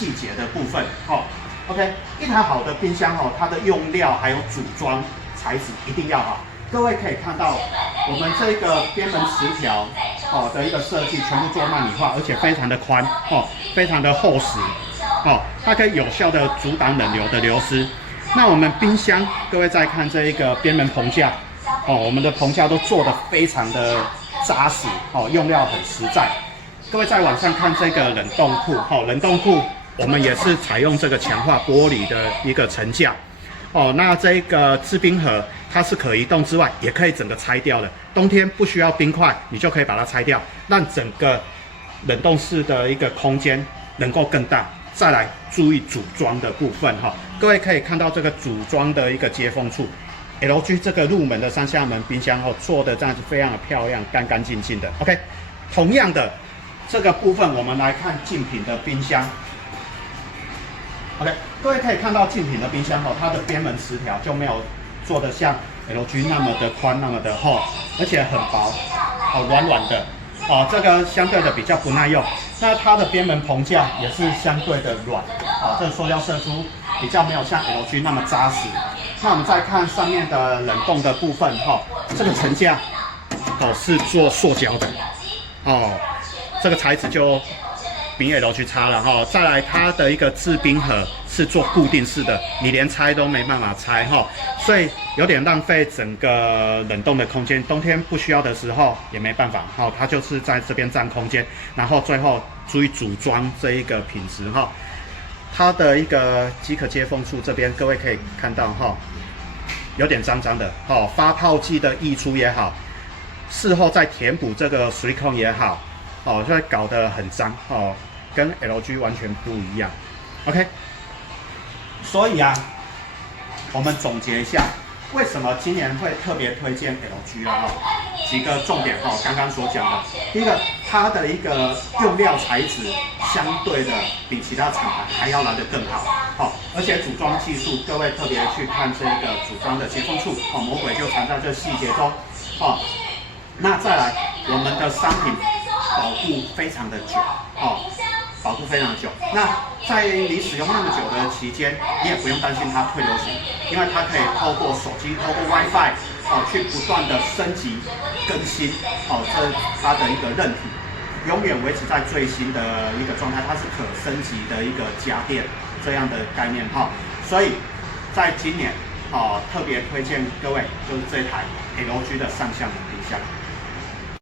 细节的部分哦。OK， 一台好的冰箱哦，它的用料还有组装材质一定要好。各位可以看到，我们这个边门磁条哦的一个设计，全部做纳米化，而且非常的宽哦，非常的厚实哦，它可以有效的阻挡冷流的流失。那我们冰箱，各位再看这一个边门棚架哦，我们的棚架都做得非常的扎实哦，用料很实在。各位再往上看这个冷冻库哦，冷冻库我们也是采用这个强化玻璃的一个层架哦。那这个制冰盒它是可移动之外，也可以整个拆掉的。冬天不需要冰块，你就可以把它拆掉，让整个冷冻室的一个空间能够更大。再来注意组装的部分哈，各位可以看到这个组装的一个接缝处。LG 这个入门的上下门冰箱哦，做的这样子非常的漂亮，干干净净的。OK， 同样的这个部分，我们来看竞品的冰箱。OK， 各位可以看到竞品的冰箱哦，它的边门磁条就没有做的像 LG 那么的宽、那么的厚，而且很薄，哦，软软的。哦，这个相对的比较不耐用。那它的边门棚架也是相对的软，哦，这个塑料射出比较没有像 LG 那么扎实。那我们再看上面的冷冻的部分，哈、哦，这个层架，哦，是做塑胶的，哦，这个材质就比 LG 差了哈、哦。再来，它的一个制冰盒是做固定式的，你连拆都没办法拆哈、哦，所以有点浪费整个冷冻的空间。冬天不需要的时候也没办法哈、哦，它就是在这边占空间。然后最后注意组装这一个品质哈、哦，它的一个机壳接缝处这边，各位可以看到哈、哦，有点脏脏的哦，发泡剂的溢出也好，事后再填补这个水孔也好，哦，就会搞得很脏哦，跟 LG 完全不一样。OK， 所以啊，我们总结一下，为什么今年会特别推荐 LG 啊？几个重点哈，刚刚所讲的，第一个，它的一个用料材质相对的比其他厂牌还要来得更好，好，而且组装技术，各位特别去看这个组装的接缝处，哦，魔鬼就藏在这细节中，哦，那再来，我们的商品保护非常的久，哦。保护非常久，那在你使用那么久的期间，你也不用担心它退流行，因为它可以透过手机、透过 WiFi 哦，去不断的升级更新哦，这它的一个韧体永远维持在最新的一个状态，它是可升级的一个家电这样的概念哈、哦，所以在今年哦特别推荐各位就是这台 LG 的上下门冰箱。